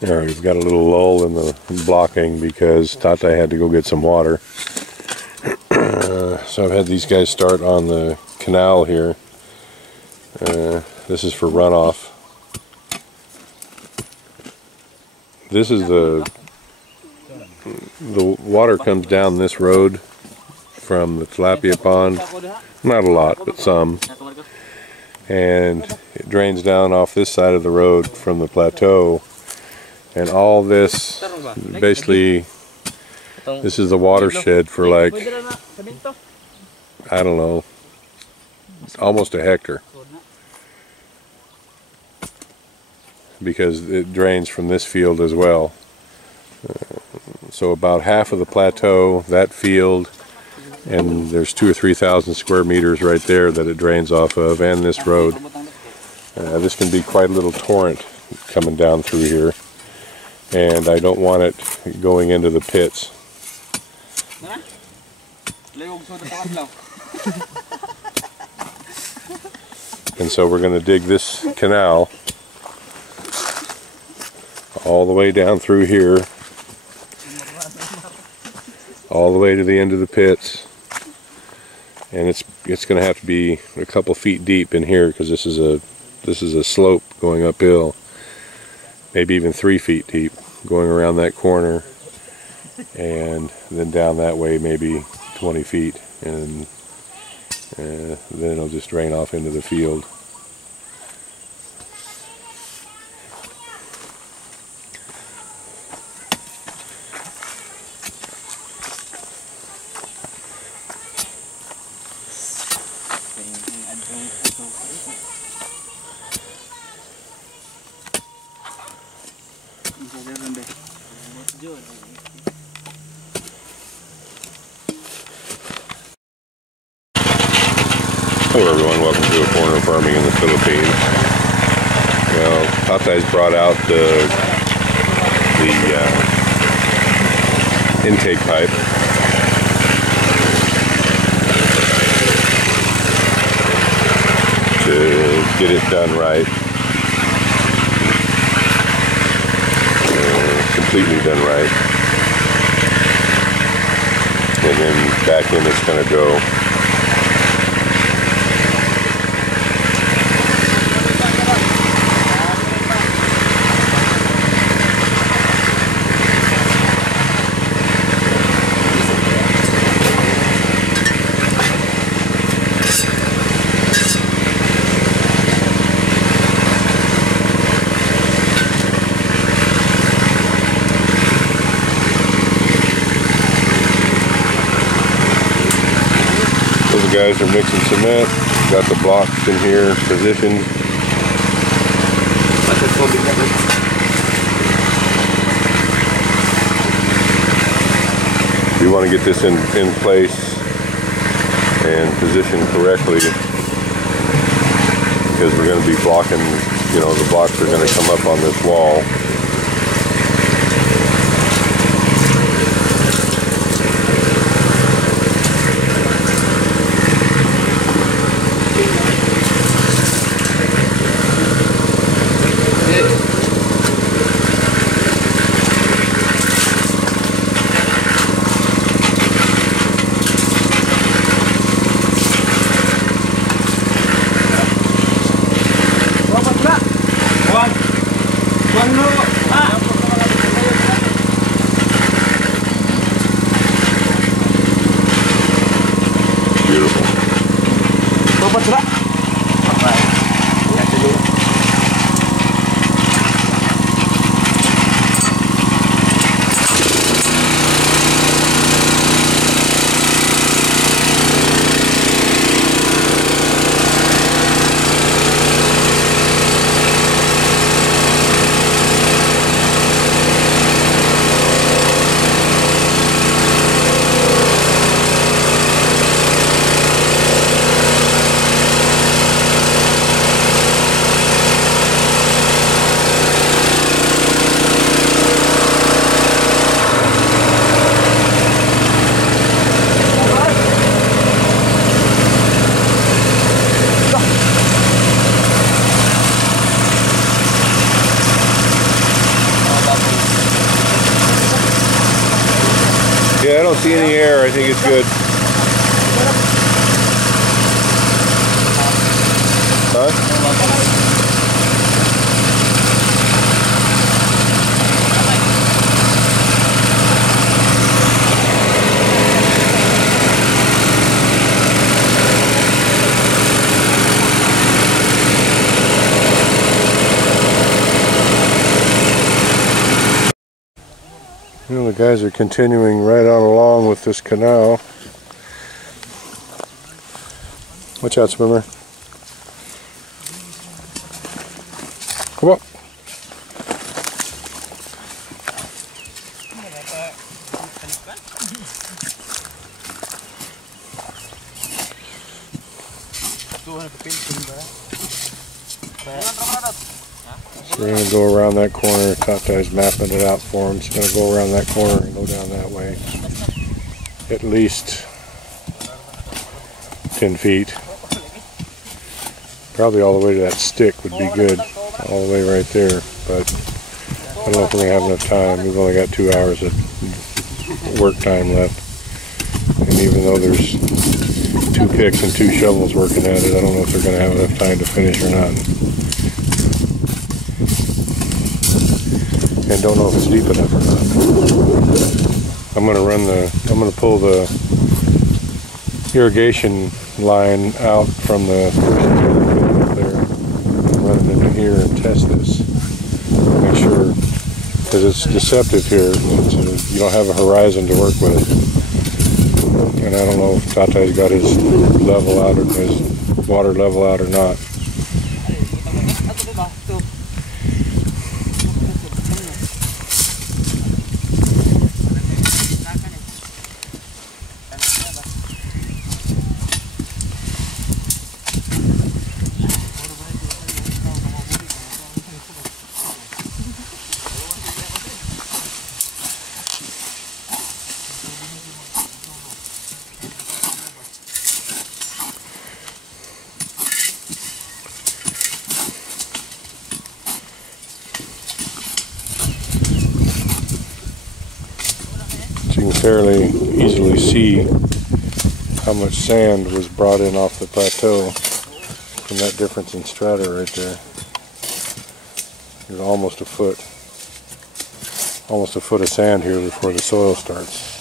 Alright, we've got a little lull in the blocking because Tata had to go get some water. So I've had these guys start on the canal here. This is for runoff. This is the water comes down this road from the tilapia pond. Not a lot, but some. And it drains down off this side of the road from the plateau. And all this, basically, this is the watershed for like, I don't know, almost a hectare. Because it drains from this field as well. So about half of the plateau, that field, and there's 2,000 or 3,000 square meters right there that it drains off of, and this road. This can be quite a little torrent coming down through here. And I don't want it going into the pits. And so we're going to dig this canal all the way down through here, all the way to the end of the pits. And it's going to have to be a couple feet deep in here because this is a slope going uphill. Maybe even 3 feet deep, going around that corner, and then down that way maybe 20 feet, and then it'll just drain off into the field. Hello everyone, welcome to A Corner of Farming in the Philippines. Well, Tatay's brought out the intake pipe. To get it done right. Completely done right. And then back in it's going to go. The guys are mixing cement, got the blocks in here positioned. You want to get this in place and positioned correctly because we're going to be blocking, you know, the blocks are going to come up on this wall. Beautiful. don't see any air. I think it's good. Huh? You know, the guys are continuing right on along with this canal. Watch out, swimmer. Come on. So we're going to go around that corner. Tatai's mapping it out for him. He's going to go around that corner and go down that way. At least 10 feet. Probably all the way to that stick would be good. All the way right there. But I don't know if we're going to have enough time. We've only got 2 hours of work time left. And even though there's 2 picks and 2 shovels working at it, I don't know if they're going to have enough time to finish or not. And don't know if it's deep enough or not. I'm going to pull the irrigation line out from the first up there and run it into here and test this. Make sure, because it's deceptive here. You don't have a horizon to work with. And I don't know if Tatai's got his level out or his water level out or not. You can fairly easily see how much sand was brought in off the plateau from that difference in strata right there. There's almost a foot of sand here before the soil starts.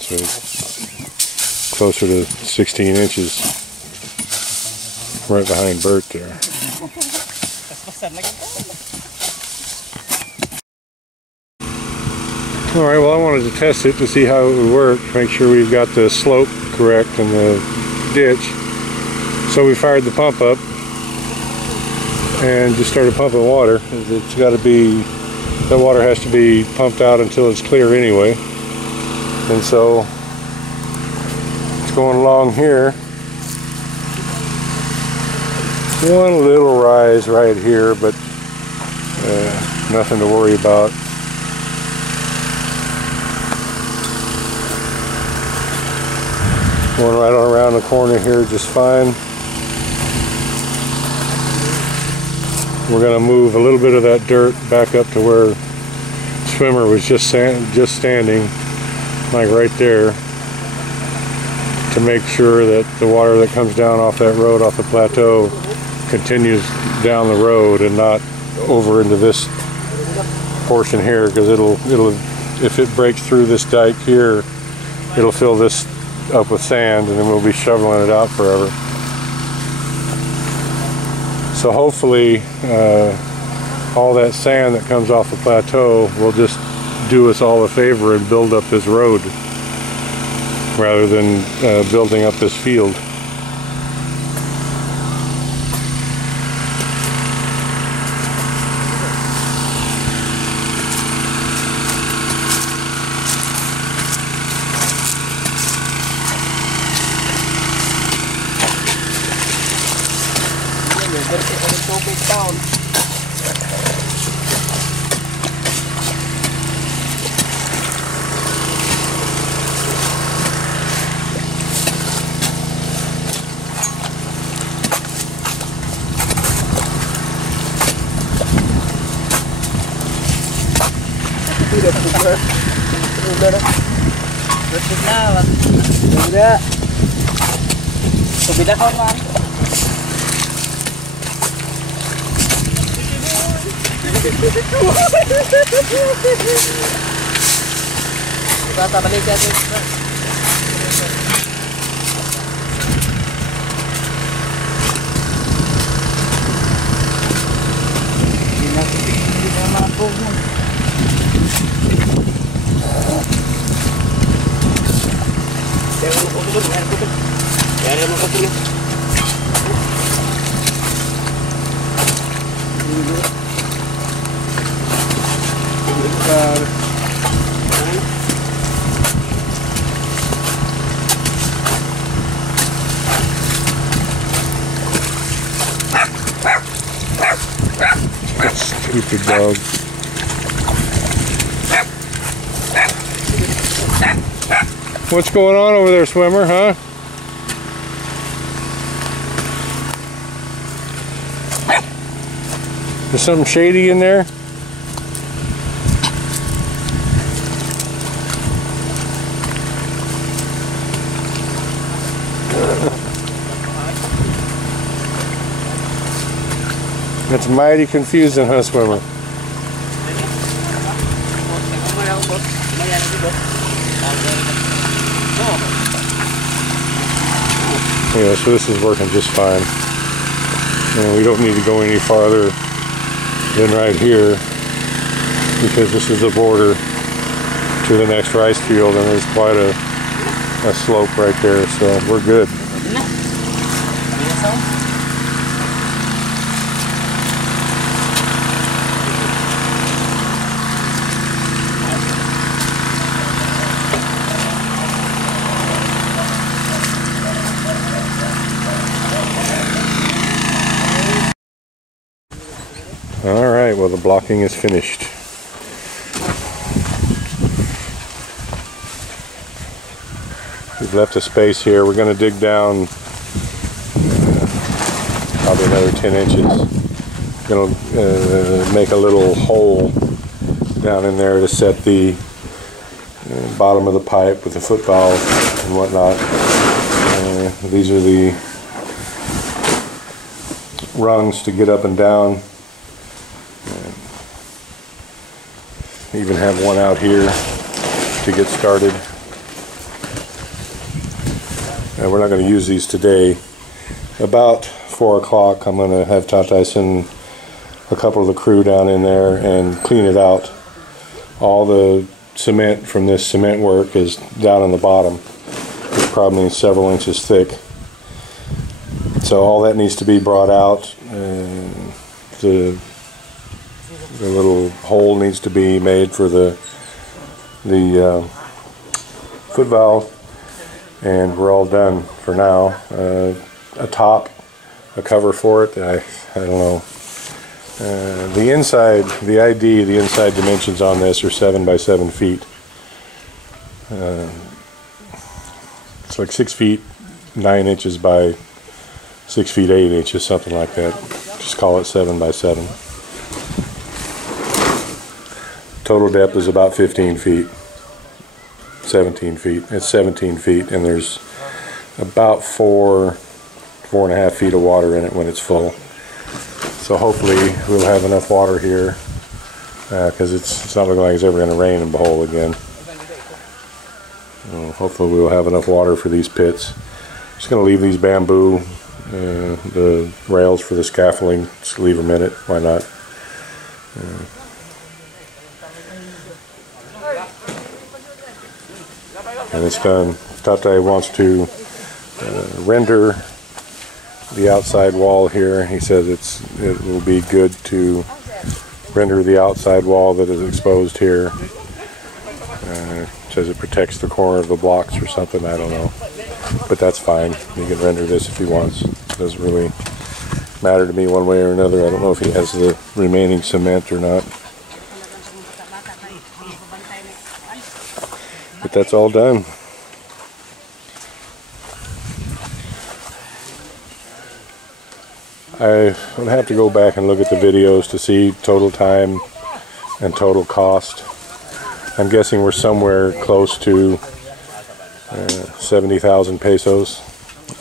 So it's closer to 16 inches. Right behind Bert there. Alright, well I wanted to test it to see how it would work, make sure we've got the slope correct in the ditch. So we fired the pump up and just started pumping water. It's got to be, that water has to be pumped out until it's clear anyway. And so it's going along here. One little rise right here, but nothing to worry about. Going right on around the corner here just fine. We're going to move a little bit of that dirt back up to where Swimmer was just standing, like right there, to make sure that the water that comes down off that road, off the plateau, continues down the road and not over into this portion here, because it'll if it breaks through this dike here, it'll fill this up with sand and then we'll be shoveling it out forever. So hopefully all that sand that comes off the plateau will just do us all a favor and build up this road rather than building up this field. Udah. Beda kawan. Kita balik ya. Stupid dog. What's going on over there, swimmer, huh? There's something shady in there? It's mighty confusing, huh, swimmer? Yeah, so this is working just fine. And we don't need to go any farther than right here, because this is the border to the next rice field, and there's quite a slope right there, so we're good. Alright, well, the blocking is finished. We've left a space here. We're going to dig down probably another 10 inches. Going to make a little hole down in there to set the bottom of the pipe with the foot valve and whatnot. These are the rungs to get up and down. Even have one out here to get started. We're not going to use these today. About 4 o'clock I'm going to have Tatai send a couple of the crew down in there and clean it out. All the cement from this cement work is down in the bottom. It's probably several inches thick. So all that needs to be brought out. The little hole needs to be made for the foot valve, and we're all done for now. A top, a cover for it, I don't know. The inside, the inside dimensions on this are 7 by 7 feet. It's like 6 feet 9 inches by 6 feet 8 inches, something like that. Just call it 7 by 7. Total depth is about 15 feet, 17 feet. It's 17 feet, and there's about 4.5 feet of water in it when it's full. So hopefully we'll have enough water here, because it's not looking like it's ever going to rain in Bohol again. Hopefully we'll have enough water for these pits. Just going to leave these bamboo, the rails for the scaffolding. Just leave them in it. Why not? And it's done. Tatai wants to render the outside wall here. He says it will be good to render the outside wall that is exposed here. Says it protects the corner of the blocks or something, I don't know. But that's fine. He can render this if he wants. It doesn't really matter to me one way or another. I don't know if he has the remaining cement or not. But that's all done. I would have to go back and look at the videos to see total time and total cost. I'm guessing we're somewhere close to 70,000 pesos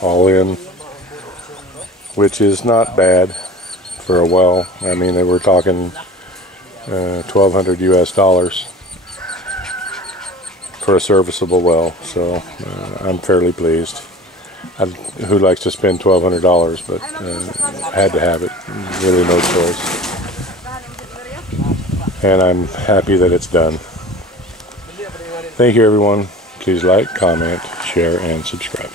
all in, which is not bad for a well. I mean, they were talking $1,200 US for a serviceable well, so I'm fairly pleased. Who likes to spend $1,200, but had to have it, really no choice. And I'm happy that it's done. Thank you, everyone. Please like, comment, share, and subscribe.